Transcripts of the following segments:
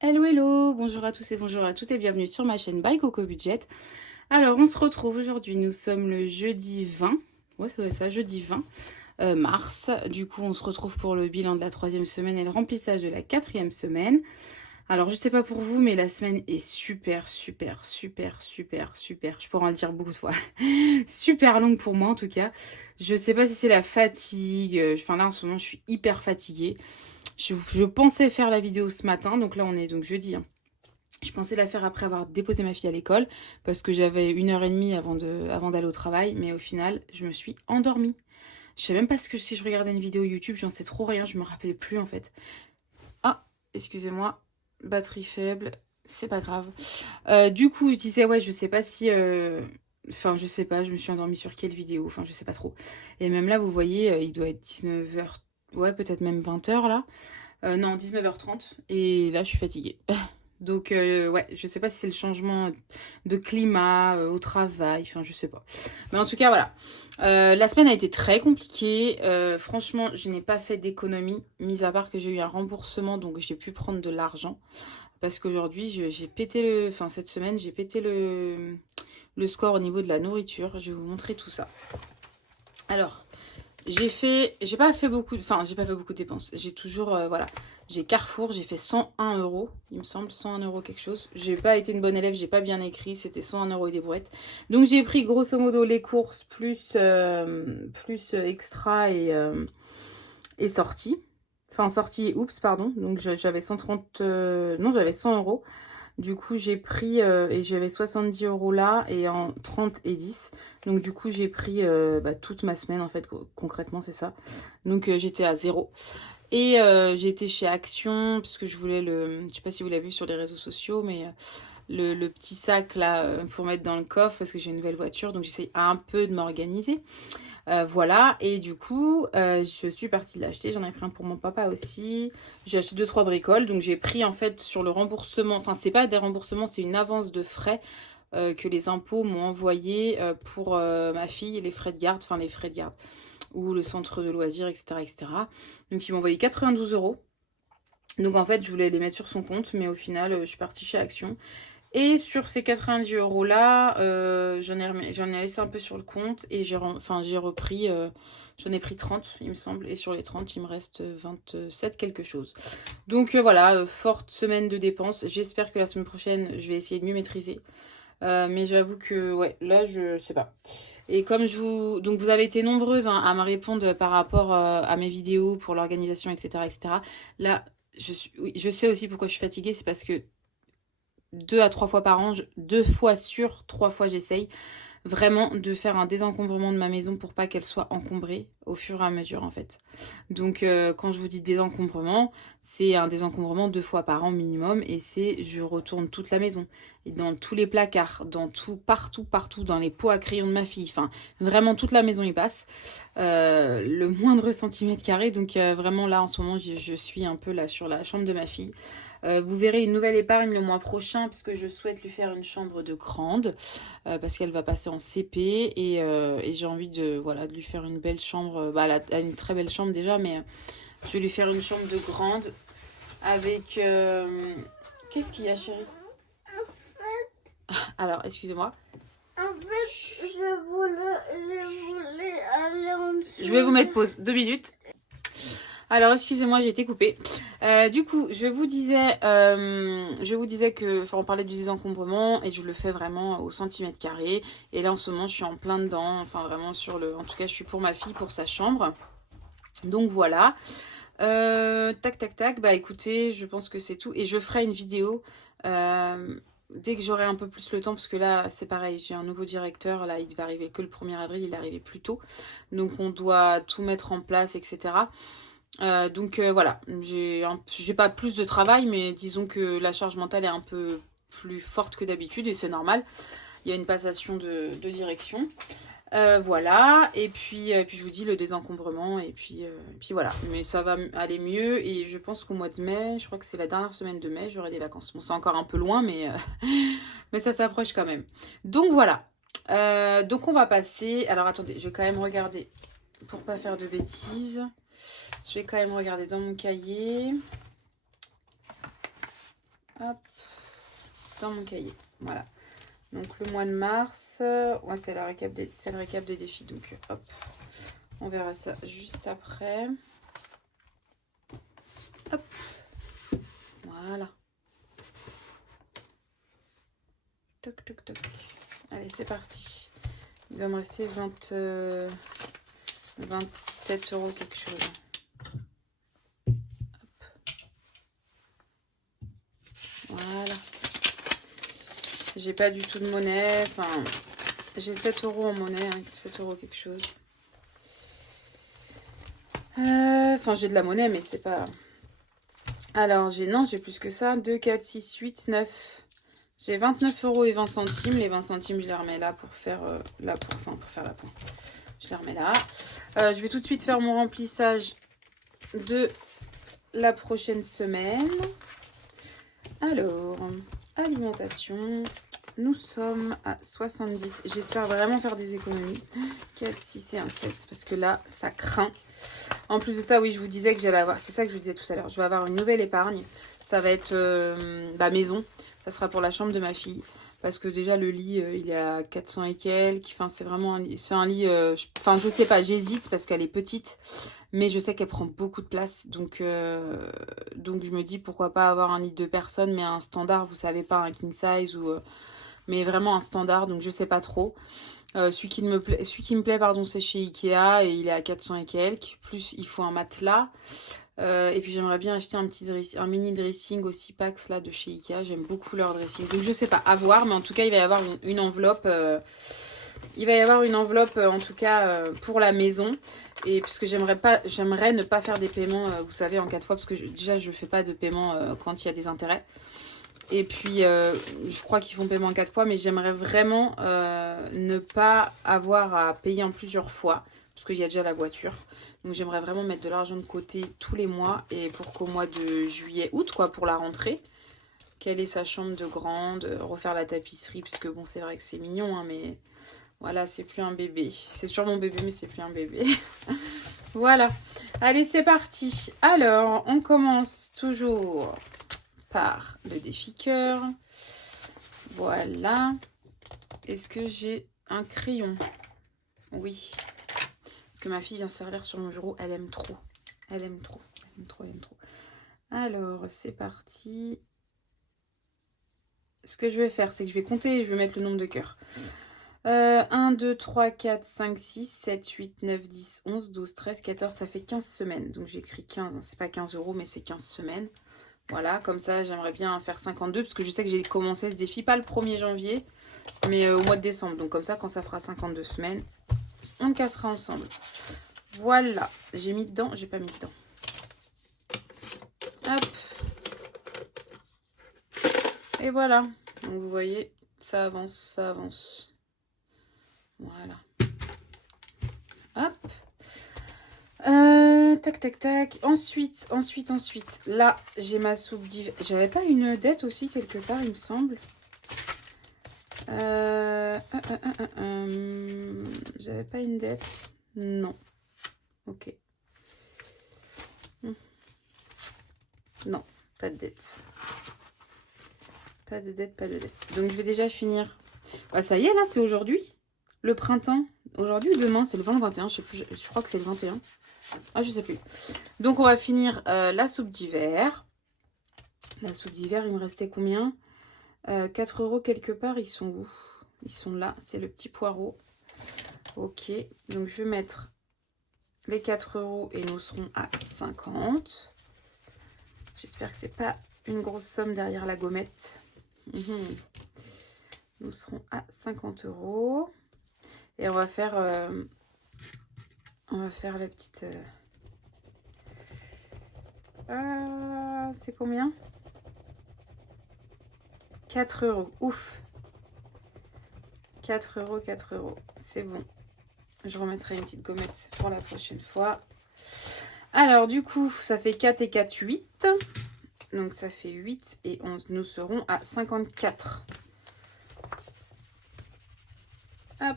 Hello hello, bonjour à tous et bonjour à toutes et bienvenue sur ma chaîne By Coco Budget. Alors on se retrouve aujourd'hui, nous sommes le jeudi 20, ouais c'est ça, jeudi 20 mars. Du coup on se retrouve pour le bilan de la 3e semaine et le remplissage de la 4e semaine. Alors je sais pas pour vous mais la semaine est super, je pourrais en le dire beaucoup de fois, super longue pour moi en tout cas. Je sais pas si c'est la fatigue, enfin là en ce moment je suis hyper fatiguée. Je pensais faire la vidéo ce matin, donc là on est donc jeudi, hein. Je pensais la faire après avoir déposé ma fille à l'école, parce que j'avais 1h30 avant d'aller au travail, mais au final, je me suis endormie. Je sais même pas si je regardais une vidéo YouTube, j'en sais trop rien, je me rappelais plus en fait. Ah, excusez-moi, batterie faible, c'est pas grave. Du coup, je disais, ouais, je sais pas si... Enfin, je sais pas, je me suis endormie sur quelle vidéo, enfin, je sais pas trop. Et même là, vous voyez, il doit être 19h, ouais, peut-être même 20h là. Non, 19h30. Et là, je suis fatiguée. Donc, ouais, je sais pas si c'est le changement de climat au travail. Enfin, je sais pas. Mais en tout cas, voilà. La semaine a été très compliquée. Franchement, je n'ai pas fait d'économie, mis à part que j'ai eu un remboursement, donc j'ai pu prendre de l'argent. Parce qu'aujourd'hui, j'ai pété le... Enfin, cette semaine, j'ai pété le score au niveau de la nourriture. Je vais vous montrer tout ça. Alors... j'ai pas fait beaucoup de dépenses. J'ai toujours, voilà, j'ai Carrefour, j'ai fait 101 euros, il me semble, 101 euros quelque chose. J'ai pas été une bonne élève, j'ai pas bien écrit, c'était 101 euros et des brouettes. Donc j'ai pris grosso modo les courses plus extra et sortie. Enfin, sortie et oups, pardon. Donc j'avais 130, non, j'avais 100 euros. Du coup, j'ai pris, et j'avais 70 euros là, et en 30 et 10. Donc, du coup, j'ai pris toute ma semaine, en fait, concrètement, c'est ça. Donc, j'étais à zéro. Et j'ai été chez Action, parce que je voulais je sais pas si vous l'avez vu sur les réseaux sociaux, mais le petit sac, là, pour mettre dans le coffre, parce que j'ai une nouvelle voiture, donc j'essaye un peu de m'organiser. Voilà, et du coup, je suis partie l'acheter. J'en ai pris un pour mon papa aussi. J'ai acheté 2-3 bricoles. Donc, j'ai pris en fait sur le remboursement. Enfin, c'est pas des remboursements, c'est une avance de frais que les impôts m'ont envoyé pour ma fille et les frais de garde. Enfin, les frais de garde ou le centre de loisirs, etc. etc. Donc, ils m'ont envoyé 92 euros. Donc, en fait, je voulais les mettre sur son compte, mais au final, je suis partie chez Action. Et sur ces 90 euros là, j'en ai laissé un peu sur le compte et j'ai repris, j'en ai pris 30 il me semble, et sur les 30 il me reste 27 quelque chose. Donc voilà, forte semaine de dépenses. J'espère que la semaine prochaine je vais essayer de mieux maîtriser. Mais j'avoue que ouais, là je sais pas. Et comme donc vous avez été nombreuses hein, à me répondre par rapport à mes vidéos pour l'organisation, etc., etc. Là, oui, je sais aussi pourquoi je suis fatiguée, c'est parce que 2 à 3 fois par an, 2 fois sur 3 fois j'essaye vraiment de faire un désencombrement de ma maison pour pas qu'elle soit encombrée au fur et à mesure en fait. Donc quand je vous dis désencombrement, c'est un désencombrement 2 fois par an minimum et je retourne toute la maison. Et dans tous les placards, dans tout, partout, dans les pots à crayon de ma fille, enfin vraiment toute la maison y passe. Le moindre centimètre carré, donc vraiment là en ce moment je suis un peu là sur la chambre de ma fille. Vous verrez une nouvelle épargne le mois prochain puisque je souhaite lui faire une chambre de grande parce qu'elle va passer en CP et j'ai envie de lui faire une belle chambre. Elle a une très belle chambre déjà, mais je vais lui faire une chambre de grande avec... Qu'est-ce qu'il y a, chérie? Alors, excusez-moi. En fait, je voulais aller en dessous. Je vais vous mettre pause 2 minutes. Alors, excusez-moi, j'ai été coupée. Du coup, je vous disais que, enfin, on parlait du désencombrement et je le fais vraiment au centimètre carré. Et là, en ce moment, je suis en plein dedans. Enfin, vraiment en tout cas, je suis pour ma fille, pour sa chambre. Donc, voilà. Tac, tac, tac. Bah, écoutez, je pense que c'est tout. Et je ferai une vidéo dès que j'aurai un peu plus le temps. Parce que là, c'est pareil, j'ai un nouveau directeur. Là, il devait arriver que le 1er avril. Il est arrivé plus tôt. Donc, on doit tout mettre en place, etc. Voilà, j'ai pas plus de travail, mais disons que la charge mentale est un peu plus forte que d'habitude et c'est normal. Il y a une passation de direction. Voilà, et puis je vous dis le désencombrement, et puis voilà. Mais ça va aller mieux et je pense qu'au mois de mai, je crois que c'est la dernière semaine de mai, j'aurai des vacances. Bon, c'est encore un peu loin, mais, mais ça s'approche quand même. Donc voilà, donc on va passer. Alors attendez, je vais quand même regarder pour pas faire de bêtises. Je vais quand même regarder dans mon cahier. Hop, dans mon cahier, voilà. Donc le mois de mars, ouais, c'est le récap des défis, donc hop, on verra ça juste après. Hop, voilà. Toc, toc, toc. Allez, c'est parti. Il doit me rester 27 € quelque chose. Hop. Voilà. J'ai pas du tout de monnaie. Enfin, j'ai 7 € en monnaie. 7 € quelque chose. Enfin, j'ai de la monnaie, mais c'est pas... Alors, j'ai plus que ça. 2, 4, 6, 8, 9. J'ai 29,20 €. Les 20 centimes, je les remets là pour faire la pointe. Je les remets là. Je vais tout de suite faire mon remplissage de la prochaine semaine. Alors, alimentation. Nous sommes à 70. J'espère vraiment faire des économies. 4, 6 et 1, 7. Parce que là, ça craint. En plus de ça, oui, je vous disais que j'allais avoir... C'est ça que je vous disais tout à l'heure. Je vais avoir une nouvelle épargne. Ça va être maison. Ça sera pour la chambre de ma fille. Parce que déjà, le lit, il est à 400 et quelques. Enfin, c'est vraiment un lit... C'est un lit... Enfin, je sais pas. J'hésite parce qu'elle est petite. Mais je sais qu'elle prend beaucoup de place. Donc, je me dis, pourquoi pas avoir un lit de 2 personnes. Mais un standard, vous savez pas, un king size ou... mais vraiment un standard. Donc, je sais pas trop. Celui qui me plaît, pardon, c'est chez Ikea. Et il est à 400 et quelques. Plus, il faut un matelas. Et puis j'aimerais bien acheter un mini dressing aussi Pax là de chez Ikea. J'aime beaucoup leur dressing. Donc je sais pas, à voir. Mais en tout cas, il va y avoir une enveloppe. Il va y avoir une enveloppe en tout cas pour la maison. Et puisque j'aimerais ne pas faire des paiements, vous savez, en 4 fois. Parce que déjà, je fais pas de paiement quand il y a des intérêts. Et puis, je crois qu'ils font paiement en 4 fois. Mais j'aimerais vraiment ne pas avoir à payer en plusieurs fois. Parce qu'il y a déjà la voiture. Donc j'aimerais vraiment mettre de l'argent de côté tous les mois. Et pour qu'au mois de juillet, août, quoi, pour la rentrée, qu'elle ait sa chambre de grande, refaire la tapisserie. Parce que bon, c'est vrai que c'est mignon, hein, mais voilà, c'est plus un bébé. C'est toujours mon bébé, mais c'est plus un bébé. Voilà. Allez, c'est parti. Alors, on commence toujours par le défi cœur. Voilà. Est-ce que j'ai un crayon? Oui. Que ma fille vient se servir sur mon bureau, elle aime trop. Elle aime trop. Alors, c'est parti. Ce que je vais faire, c'est que je vais compter et je vais mettre le nombre de cœurs. 1, 2, 3, 4, 5, 6, 7, 8, 9, 10, 11, 12, 13, 14, ça fait 15 semaines. Donc j'ai écrit 15, c'est pas 15 €, mais c'est 15 semaines. Voilà, comme ça, j'aimerais bien faire 52, parce que je sais que j'ai commencé ce défi, pas le 1er janvier, mais au mois de décembre. Donc comme ça, quand ça fera 52 semaines, on le cassera ensemble. Voilà, j'ai mis dedans, j'ai pas mis dedans. Hop. Et voilà. Donc vous voyez, ça avance, ça avance. Voilà. Hop. Tac, tac, tac. Ensuite. Là, j'ai ma soupe d'hiver. J'avais pas une dette aussi quelque part, il me semble. J'avais pas une dette. Non. Ok. Non, pas de dette. Pas de dette. Donc je vais déjà finir. Ah, ça y est, là, c'est aujourd'hui. Le printemps. Aujourd'hui ou demain, c'est le 20 ou le 21. Je sais plus. Je crois que c'est le 21. Ah, je sais plus. Donc on va finir la soupe d'hiver. La soupe d'hiver, il me restait combien 4 € quelque part. Ils sont où? Ils sont là. C'est le petit poireau. Ok. Donc je vais mettre les 4 € et nous serons à 50. J'espère que c'est pas une grosse somme derrière la gommette. Nous serons à 50 €. Et on va faire la petite... c'est combien 4 €. Ouf. 4 €. C'est bon. Je remettrai une petite gommette pour la prochaine fois. Alors, du coup, ça fait 4 et 4, 8. Donc, ça fait 8 et 11. Nous serons à 54. Hop.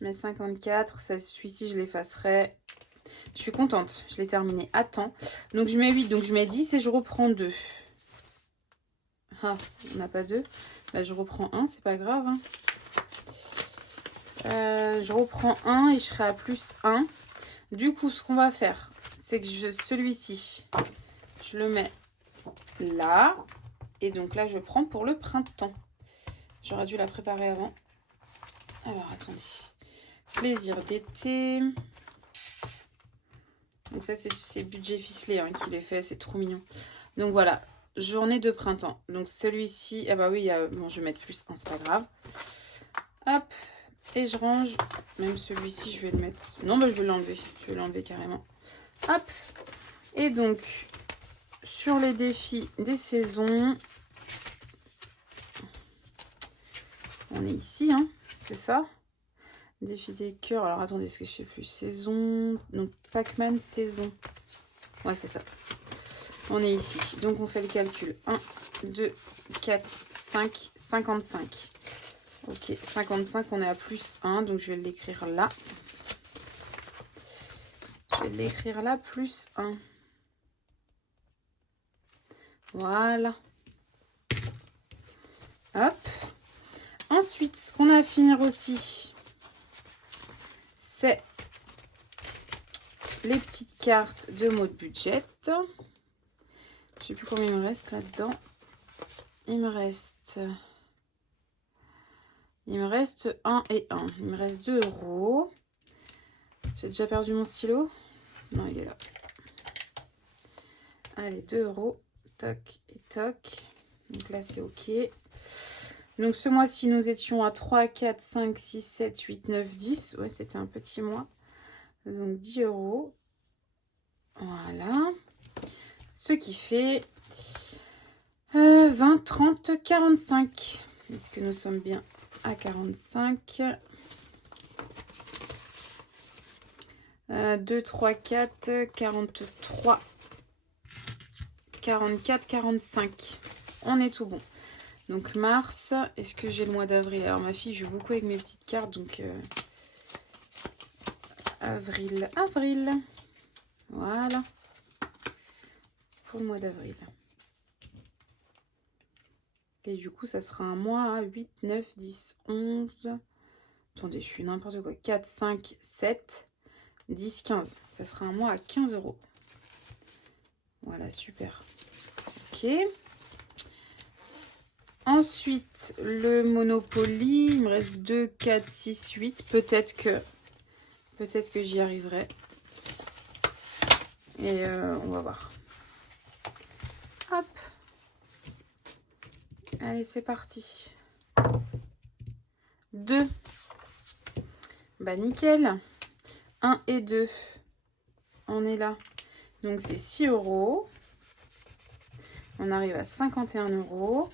Je mets 54. Celui-ci, je l'effacerai. Je suis contente. Je l'ai terminé à temps. Donc, je mets 8. Donc, je mets 10 et je reprends 2. Ah, on n'a pas 2. Bah, je reprends 1. C'est pas grave. Hein. Je reprends 1 et je serai à plus 1. Du coup, ce qu'on va faire, c'est que celui-ci, je le mets là. Et donc là, je prends pour le printemps. J'aurais dû la préparer avant. Alors, attendez. Plaisir d'été. Donc ça, c'est budget ficelé hein, qu'il est fait. C'est trop mignon. Donc voilà, journée de printemps. Donc celui-ci, ah bah oui, bon, je vais mettre plus 1, c'est pas grave. Hop. Et je range, même celui-ci, je vais le mettre... Non, bah, je vais l'enlever. Je vais l'enlever carrément. Hop. Et donc, sur les défis des saisons, on est ici, hein, c'est ça. Défi des cœurs. Alors, attendez, est-ce que je sais plus? Saison... Donc, Pac-Man saison. Ouais, c'est ça. On est ici. Donc, on fait le calcul. 1, 2, 4, 5, 55. Ok, 55, on est à plus 1, donc je vais l'écrire là. Je vais l'écrire là, plus 1. Voilà. Hop. Ensuite, ce qu'on a à finir aussi, c'est les petites cartes de mode budget. Je ne sais plus combien il me reste là-dedans. Il me reste 1 et 1. Il me reste 2 euros. J'ai déjà perdu mon stylo. Non, il est là. Allez, 2 euros. Toc et toc. Donc là, c'est OK. Donc ce mois-ci, nous étions à 3, 4, 5, 6, 7, 8, 9, 10. Ouais, c'était un petit mois. Donc 10 euros. Voilà. Ce qui fait 20, 30, 45. Est-ce que nous sommes bien à 45 2, 3, 4, 43, 44, 45. On est tout bon. Donc mars, est-ce que j'ai le mois d'avril? Alors ma fille joue beaucoup avec mes petites cartes, donc avril. Voilà. Pour le mois d'avril. Et du coup, ça sera un mois à 8, 9, 10, 11. Attendez, je suis n'importe quoi. 4, 5, 7, 10, 15. Ça sera un mois à 15 euros. Voilà, super. Ok. Ensuite, le Monopoly. Il me reste 2, 4, 6, 8. Peut-être que j'y arriverai. Et on va voir. Hop. Allez, c'est parti. 2. Bah, nickel. 1 et 2. On est là. Donc, c'est 6 euros. On arrive à 51 euros.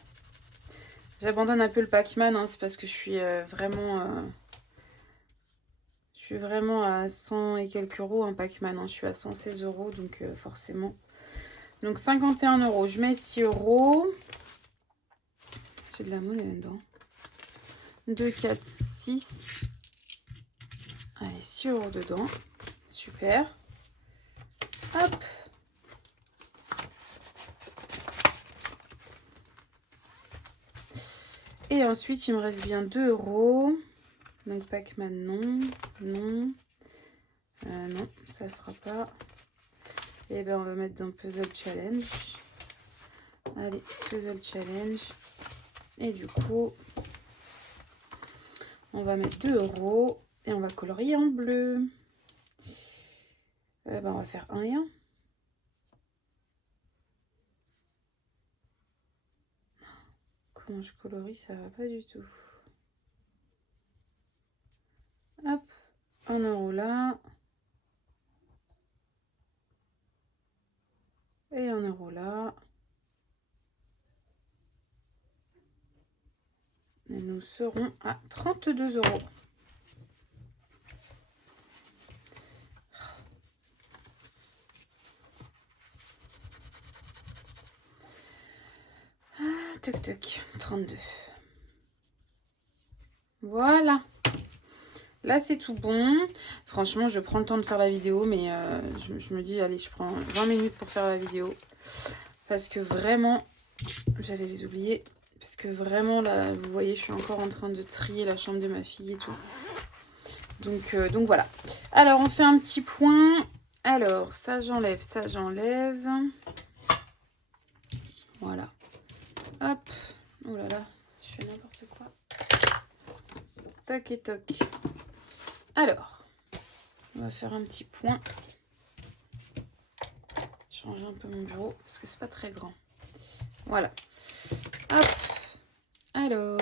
J'abandonne un peu le Pac-Man. Hein, c'est parce que je suis vraiment... je suis vraiment à 100 et quelques euros en Pac-Man. Hein, je suis à 116 euros. Donc, forcément. Donc, 51 euros. Je mets 6 euros. J'ai de la monnaie dedans. 2, 4, 6. Allez, 6 euros dedans. Super. Hop. Et ensuite, il me reste bien 2 euros. Donc, Pac-Man, non. Non. Non, ça ne fera pas. Et ben, on va mettre dans Puzzle Challenge. Allez, Puzzle Challenge. Et du coup, on va mettre 2 euros. Et on va colorier en bleu. Ben, on va faire 1 et 1. Comment je colorie, ça va pas du tout. Hop, 1 euro là. Et 1 euro là. Et nous serons à 32 euros. Ah, toc toc, 32. Voilà. Là, c'est tout bon. Franchement, je prends le temps de faire la vidéo, mais je me dis, allez, je prends 20 minutes pour faire la vidéo. Parce que vraiment, j'allais les oublier. Parce que vraiment, là, vous voyez, je suis encore en train de trier la chambre de ma fille et tout. Donc voilà. Alors, on fait un petit point. Alors, ça, j'enlève, ça, j'enlève. Voilà. Hop. Oh là là, je fais n'importe quoi. Tac et toc. Alors, on va faire un petit point. Changer un peu mon bureau parce que c'est pas très grand. Voilà. Hop. Alors.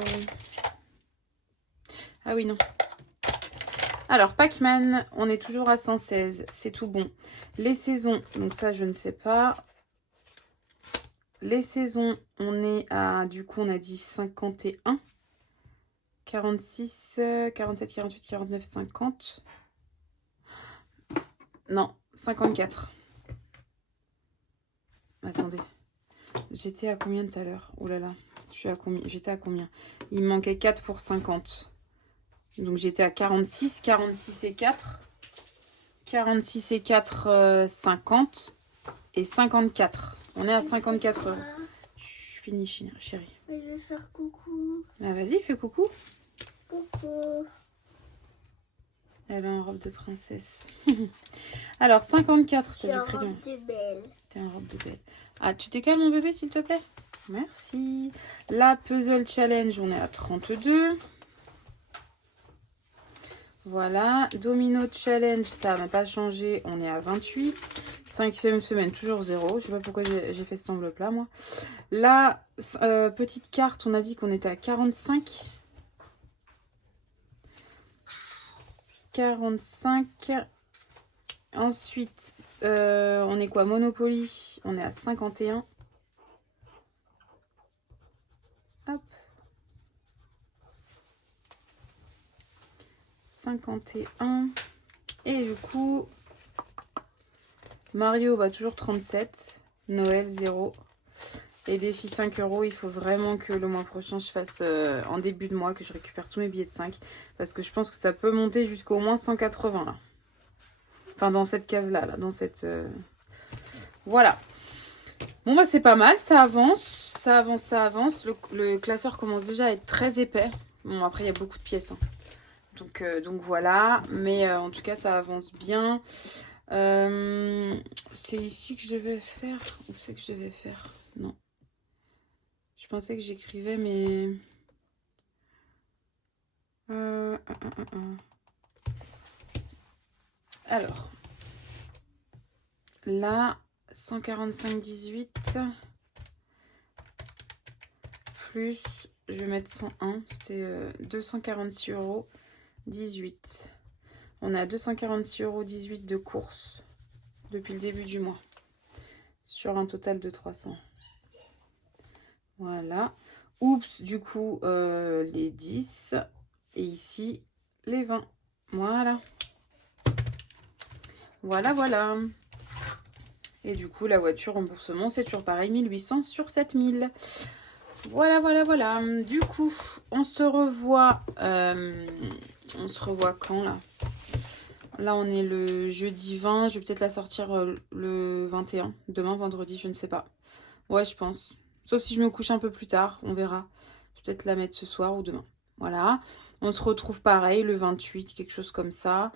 Ah oui, non. Alors, Pac-Man, on est toujours à 116. C'est tout bon. Les saisons, donc ça, je ne sais pas. Les saisons, on est à, du coup, on a dit 51. 46, 47, 48, 49, 50. Non, 54. Attendez. J'étais à combien tout à l'heure? Oh là là. J'étais à combien? Il me manquait 4 pour 50. Donc j'étais à 46. 46 et 4. 46 et 4, 50. Et 54. On est à 54 euros. Je finis, chérie. Je vais faire coucou. Bah vas-y, fais coucou. Coucou. Elle est en robe de princesse. Alors, 54. T'es en robe de belle. T'es en robe de belle. Ah, tu t'écales mon bébé, s'il te plaît? Merci. La puzzle challenge, on est à 32. Voilà. Domino challenge, ça n'a pas changé. On est à 28. 5e semaine, toujours 0. Je sais pas pourquoi j'ai fait cette enveloppe-là, moi. La petite carte, on a dit qu'on était à 45. 45. Ensuite, on est quoi? Monopoly, on est à 51. Hop. 51. Et du coup, Mario, bah, toujours 37. Noël, 0. Et défi 5 euros. Il faut vraiment que le mois prochain, je fasse en début de mois, que je récupère tous mes billets de 5. Parce que je pense que ça peut monter jusqu'au moins 180 là. Enfin, dans cette case-là, dans cette... Voilà. Bon, bah, c'est pas mal. Ça avance. Ça avance, ça avance. Le classeur commence déjà à être très épais. Bon, après, il y a beaucoup de pièces. Hein. Donc voilà. Mais en tout cas, ça avance bien. C'est ici que je vais faire. Où c'est que je vais faire? Non. Je pensais que j'écrivais, mais... Alors, là, 145,18 plus, je vais mettre 101, c'est 246,18 euros. On est à 246,18 euros de course depuis le début du mois, sur un total de 300. Voilà. Oups, du coup, les 10, et ici, les 20. Voilà. Voilà. Et du coup, la voiture remboursement, c'est toujours pareil, 1800 sur 7000. Voilà. Du coup, on se revoit quand, là? Là, on est le jeudi 20. Je vais peut-être la sortir le 21. Demain, vendredi, je ne sais pas. Ouais, je pense. Sauf si je me couche un peu plus tard, on verra. Je vais peut-être la mettre ce soir ou demain. Voilà, on se retrouve pareil le 28, quelque chose comme ça.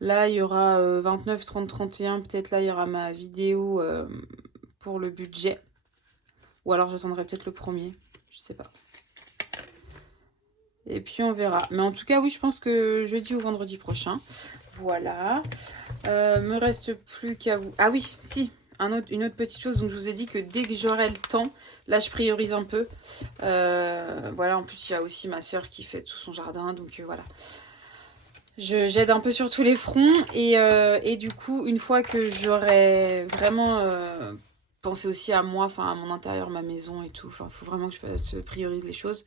Là, il y aura 29, 30, 31. Peut-être là, il y aura ma vidéo pour le budget. Ou alors, j'attendrai peut-être le premier. Je sais pas. Et puis, on verra. Mais en tout cas, oui, je pense que jeudi ou vendredi prochain. Voilà. Me reste plus qu'à vous... Ah oui, si. Une autre petite chose, donc je vous ai dit que dès que j'aurai le temps, là je priorise un peu. Voilà, en plus il y a aussi ma soeur qui fait tout son jardin, donc voilà. J'aide un peu sur tous les fronts et du coup, une fois que j'aurai vraiment pensé aussi à moi, enfin à mon intérieur, ma maison et tout, enfin il faut vraiment que je priorise les choses.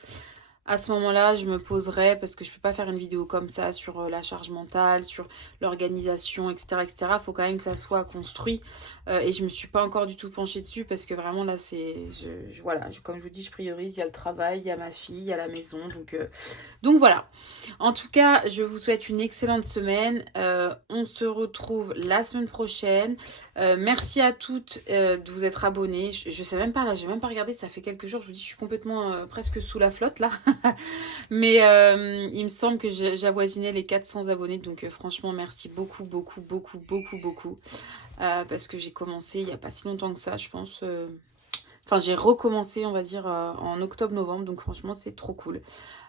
à ce moment-là, je me poserai parce que je peux pas faire une vidéo comme ça sur la charge mentale, sur l'organisation, etc., etc. Il faut quand même que ça soit construit et je me suis pas encore du tout penchée dessus parce que vraiment là, voilà, comme je vous dis, je priorise. Il y a le travail, il y a ma fille, il y a la maison, donc voilà. En tout cas, je vous souhaite une excellente semaine. On se retrouve la semaine prochaine. Merci à toutes de vous être abonnées. Je sais même pas là, j'ai même pas regardé. Ça fait quelques jours. Je vous dis, je suis complètement presque sous la flotte là. Mais il me semble que j'avoisinais les 400 abonnés. Donc franchement, merci beaucoup, beaucoup, beaucoup, beaucoup, beaucoup. Parce que j'ai commencé il n'y a pas si longtemps que ça, je pense. Enfin, j'ai recommencé, on va dire, en octobre-novembre. Donc franchement, c'est trop cool.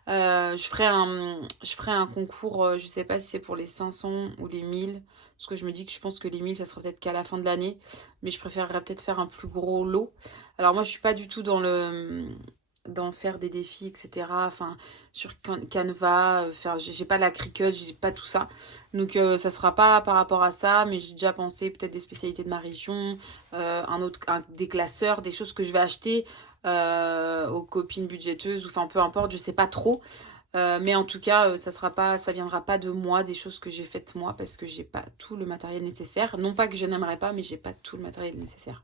Je ferai un concours, je sais pas si c'est pour les 500 ou les 1000. Parce que je pense que les 1000, ça sera peut-être qu'à la fin de l'année. Mais je préférerais peut-être faire un plus gros lot. Alors moi, je suis pas du tout dans faire des défis, etc. Enfin, sur Canva, j'ai pas la cricut, j'ai pas tout ça. Donc ça sera pas par rapport à ça, mais j'ai déjà pensé peut-être des spécialités de ma région, des classeurs, des choses que je vais acheter aux copines budgéteuses, ou enfin peu importe, je sais pas trop. Mais en tout cas, ça viendra pas de moi, des choses que j'ai faites moi, parce que j'ai pas tout le matériel nécessaire. Non pas que je n'aimerais pas, mais j'ai pas tout le matériel nécessaire.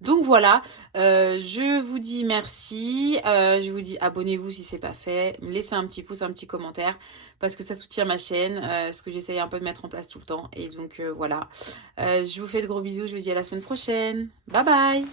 Donc voilà, je vous dis merci. Je vous dis abonnez-vous si c'est pas fait. Laissez un petit pouce, un petit commentaire, parce que ça soutient ma chaîne, ce que j'essaye un peu de mettre en place tout le temps. Et donc voilà, je vous fais de gros bisous. Je vous dis à la semaine prochaine. Bye bye.